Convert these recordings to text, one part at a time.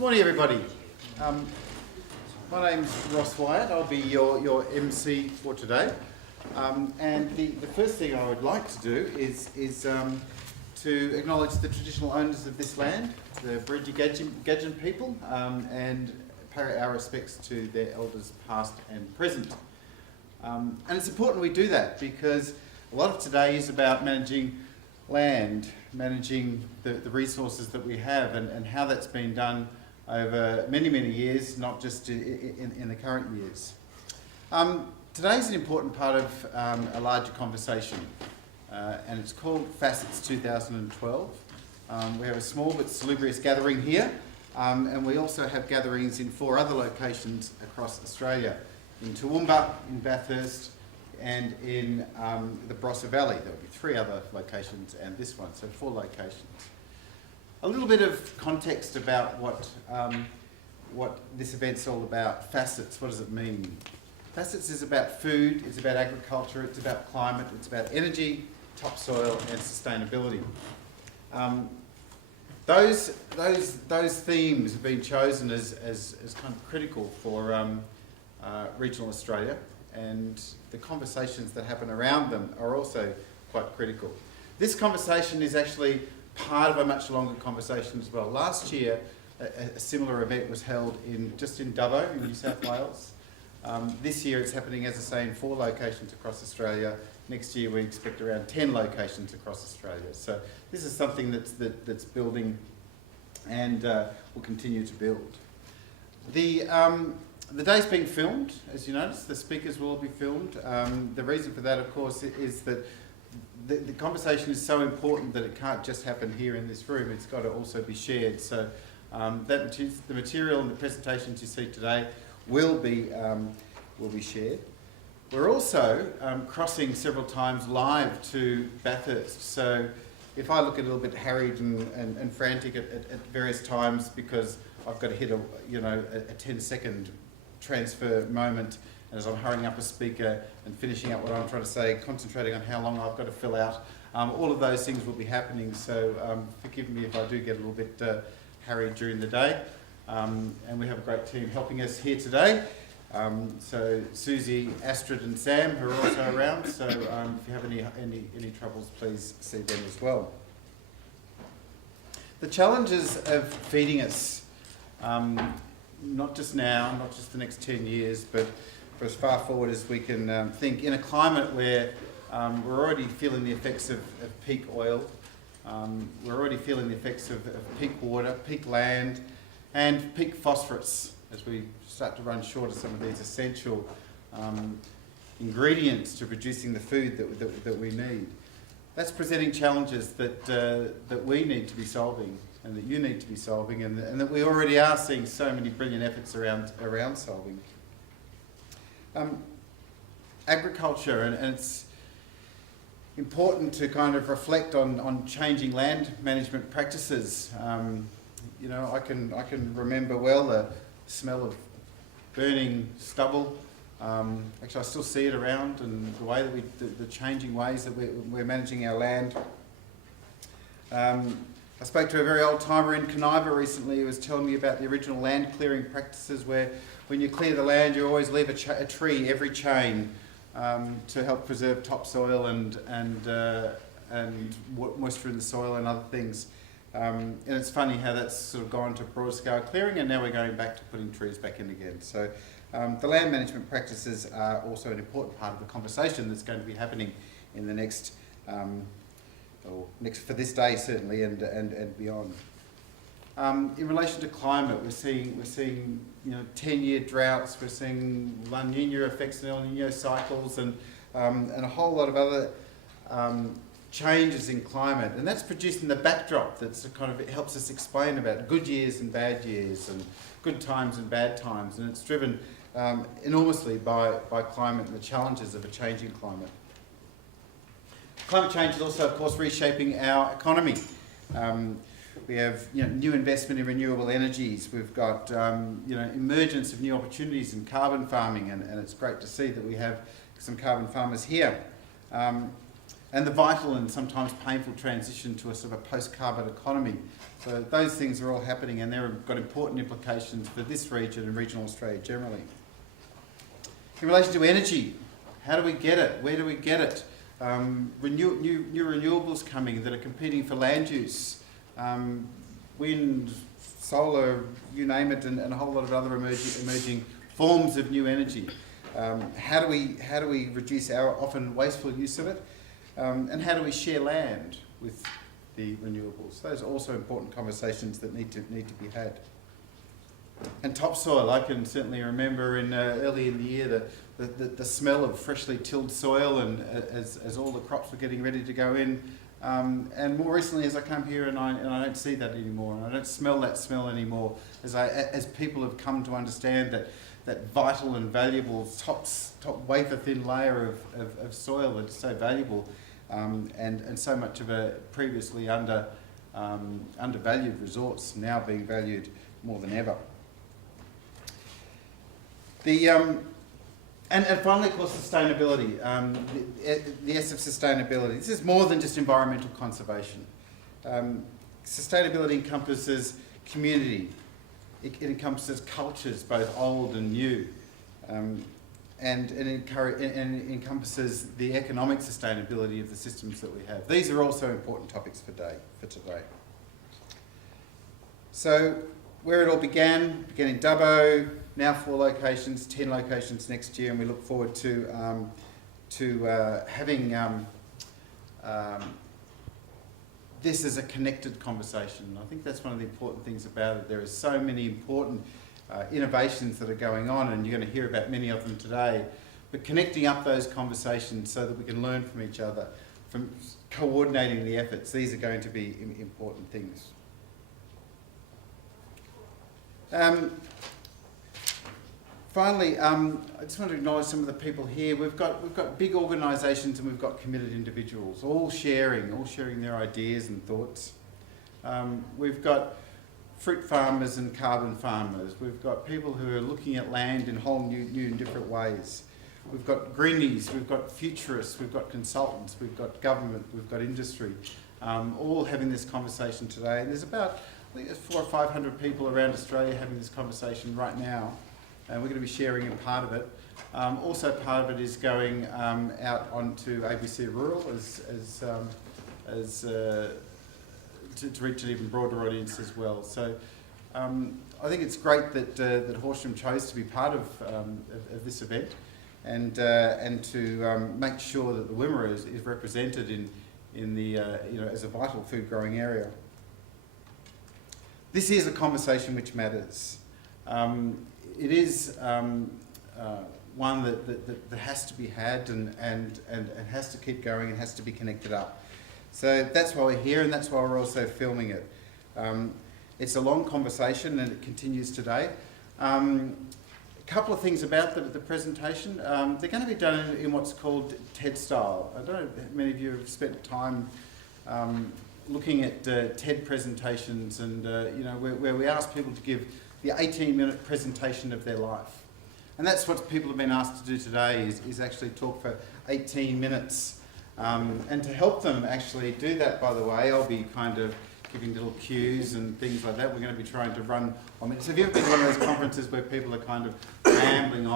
Good morning, everybody. My name's Ross Wyatt. I'll be your MC for today. And the first thing I would like to do is to acknowledge the traditional owners of this land, the Gadigal people, and pay our respects to their elders past and present. And it's important we do that because a lot of today is about managing land, managing the resources that we have and how that's been done over many years, not just in the current years. Today's an important part of a larger conversation, and it's called FACETS 2012. We have a small but salubrious gathering here, and we also have gatherings in 4 other locations across Australia, in Toowoomba, in Bathurst, and in the Barossa Valley. There will be 3 other locations and this one, so 4 locations. A little bit of context about what this event's all about. FACETS, what does it mean? FACETS is about food, it's about agriculture, it's about climate, it's about energy, topsoil and sustainability. Those themes have been chosen as kind of critical for regional Australia, and the conversations that happen around them are also quite critical. This conversation is actually part of a much longer conversation as well. Last year, a similar event was held just in Dubbo, in New South Wales. This year it's happening, as I say, in 4 locations across Australia. Next year we expect around 10 locations across Australia. So this is something that's building and will continue to build. The day's being filmed, as you notice. The speakers will all be filmed. The reason for that, of course, is that the conversation is so important that it can't just happen here in this room. It's got to also be shared. So the material and the presentations you see today will be shared. We're also crossing several times live to Bathurst. So if I look a little bit harried and frantic at various times because I've got to hit a 10-second transfer moment as I'm hurrying up a speaker and finishing up what I'm trying to say, concentrating on how long I've got to fill out. All of those things will be happening, so forgive me if I do get a little bit harried during the day. And we have a great team helping us here today. So Susie, Astrid and Sam, who are also around, so if you have any troubles, please see them as well. The challenges of feeding us, not just now, not just the next 10 years, but for as far forward as we can think, in a climate where we're already feeling the effects of peak oil, we're already feeling the effects of peak water, peak land, and peak phosphorus as we start to run short of some of these essential ingredients to producing the food that we need. That's presenting challenges that we need to be solving and that you need to be solving and that we already are seeing so many brilliant efforts around solving. Agriculture, and it's important to kind of reflect on changing land management practices. I can remember well the smell of burning stubble. Actually, I still see it around, and the way that the changing ways that we're managing our land. I spoke to a very old timer in Coniva recently who was telling me about the original land clearing practices where when you clear the land you always leave a tree every chain to help preserve topsoil and moisture in the soil and other things. And it's funny how that's sort of gone to broad scale clearing, and now we're going back to putting trees back in again. So the land management practices are also an important part of the conversation that's going to be happening in the next for this day certainly and beyond. In relation to climate, we're seeing 10-year droughts, we're seeing La Nina effects and El Nino cycles, and a whole lot of other changes in climate, and that's producing the backdrop that's kind of, it helps us explain about good years and bad years and good times and bad times, and it's driven enormously by climate and the challenges of a changing climate. Climate change is also, of course, reshaping our economy. We have new investment in renewable energies. We've got emergence of new opportunities in carbon farming, and it's great to see that we have some carbon farmers here. and the vital and sometimes painful transition to a sort of post-carbon economy. So those things are all happening, and they've got important implications for this region and regional Australia generally. In relation to energy, how do we get it? Where do we get it? New renewables coming that are competing for land use. Wind, solar, you name it, and a whole lot of other emerging forms of new energy. How do we reduce our often wasteful use of it? And how do we share land with the renewables? Those are also important conversations that need to be had. And topsoil, I can certainly remember early in the year the smell of freshly tilled soil, and as all the crops were getting ready to go in. And more recently, as I come here, and I don't see that anymore, and I don't smell that smell anymore, as people have come to understand that vital and valuable top wafer thin layer of soil that's so valuable, and so much of a previously undervalued resource now being valued more than ever. And finally, of course, sustainability. The S of sustainability. This is more than just environmental conservation. Sustainability encompasses community. It encompasses cultures, both old and new. And it encompasses the economic sustainability of the systems that we have. These are also important topics for today. So, where it all began in Dubbo, now 4 locations, 10 locations next year, and we look forward to having this as a connected conversation. I think that's one of the important things about it. There are so many important innovations that are going on, and you're going to hear about many of them today, but connecting up those conversations so that we can learn from each other, from coordinating the efforts, these are going to be important things. Finally, I just want to acknowledge some of the people here. We've got big organisations and we've got committed individuals, all sharing their ideas and thoughts. We've got fruit farmers and carbon farmers. We've got people who are looking at land in whole new and different ways. We've got greenies, we've got futurists, we've got consultants, we've got government, we've got industry, all having this conversation today. And there's about, I think there's 400 or 500 people around Australia having this conversation right now. And we're going to be sharing in part of it. Also, part of it is going out onto ABC Rural to reach an even broader audience as well. So I think it's great that Horsham chose to be part of this event, and to make sure that the Wimmera is represented in the as a vital food growing area. This is a conversation which matters. It is one that has to be had and has to keep going and has to be connected up. So that's why we're here, and that's why we're also filming it. It's a long conversation and it continues today. A couple of things about the presentation. They're going to be done in what's called Headstyle. I don't know if many of you have spent time looking at TED presentations, and where we ask people to give the 18-minute presentation of their life. And that's what people have been asked to do today, is actually talk for 18 minutes. And to help them actually do that, by the way, I'll be kind of giving little cues and things like that. We're going to be trying to run on minutes. Have you ever been to one of those conferences where people are kind of rambling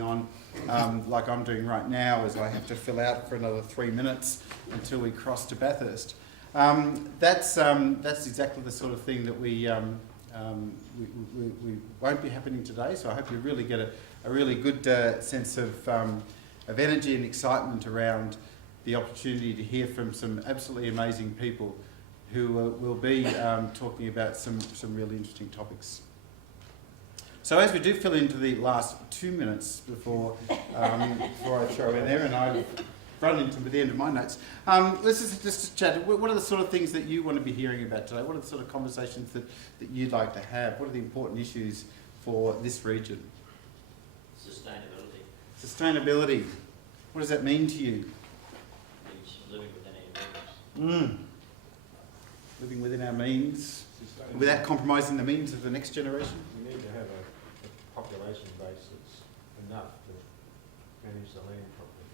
on, like I'm doing right now, as I have to fill out for another 3 minutes until we cross to Bathurst? That's exactly the sort of thing that we won't be happening today, so I hope you really get a really good sense of energy and excitement around the opportunity to hear from some absolutely amazing people who will be talking about some really interesting topics. So as we do fill into the last 2 minutes before I throw in there, and I've run into the end of my notes, let's just chat. What are the sort of things that you want to be hearing about today? What are the sort of conversations that you'd like to have? What are the important issues for this region? Sustainability. What does that mean to you? It means living within our means. Living within our means, without compromising the means of the next generation? We need to have a population base that's enough to manage the land properly.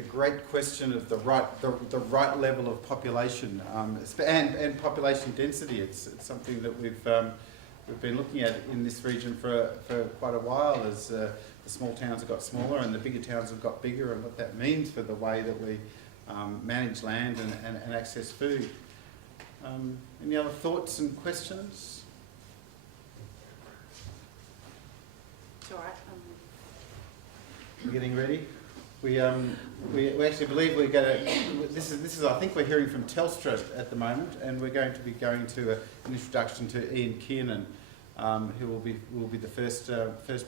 the great question of the right level of population and population density. It's something that we've been looking at in this region for quite a while as the small towns have got smaller and the bigger towns have got bigger, and what that means for the way that we manage land and access food. Any other thoughts and questions? It's all right. We're getting ready. We actually believe we're going to. This is I think we're hearing from Telstra at the moment, and we're going to be going to an introduction to Ian Kiernan, who will be the first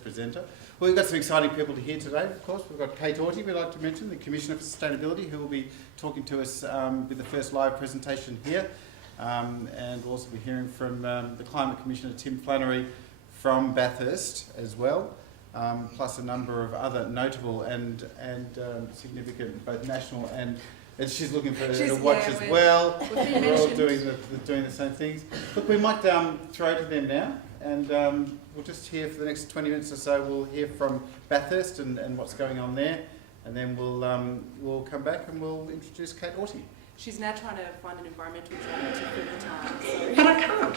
presenter. Well, we've got some exciting people to hear today. Of course, we've got Kate Orty, we'd like to mention, the Commissioner for Sustainability, who will be talking to us with the first live presentation here, and we'll also be hearing from the Climate Commissioner Tim Flannery from Bathurst as well. Plus a number of other notable and significant, both national and she's looking for a watch as well. We're all doing the same things. Look, we might throw to them now, and we'll just hear for the next 20 minutes or so. We'll hear from Bathurst and what's going on there, and then we'll come back and we'll introduce Kate Orty. She's now trying to find an environmental journal to fill the time. So. But I can't.